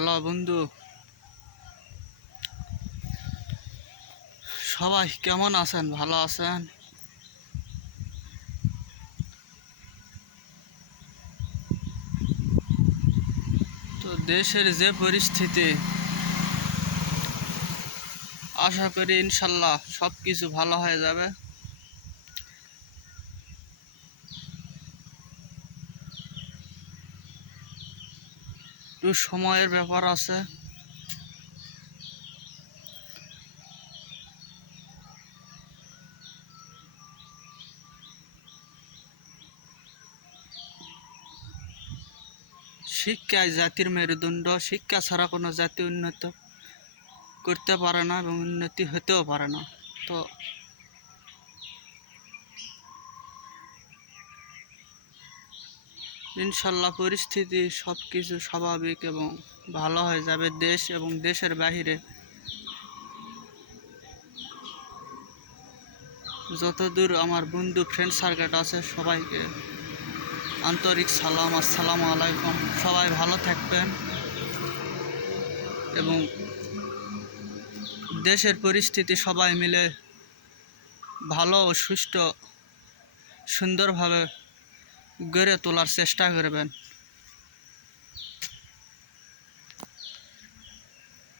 Hello বন্ধু, সবাই কেমন আছেন? ভালো আছেন? তো দেশের যে পরিস্থিতি, আশা করি ইনশাল্লাহ সব কিছু ভালো হয়ে যাবে। একটু সময়ের ব্যাপার আছে। শিক্ষাই জাতির মেরুদণ্ড। শিক্ষা ছাড়া কোনো জাতি উন্নত করতে পারে না এবং উন্নতি হতেও পারে না। তো ইনশাল্লাহ পরিস্থিতি সব কিছু স্বাভাবিক এবং ভালো হয়ে যাবে। দেশ এবং দেশের বাহিরে যতদূর আমার বন্ধু ফ্রেন্ড সার্কেল আছে সবাইকে আন্তরিক সালাম, আসসালামু আলাইকুম। সবাই ভালো থাকবেন এবং দেশের পরিস্থিতি সবাই মিলে ভালো ও সুষ্ঠু সুন্দরভাবে গড়ে তোলার চেষ্টা করবেন।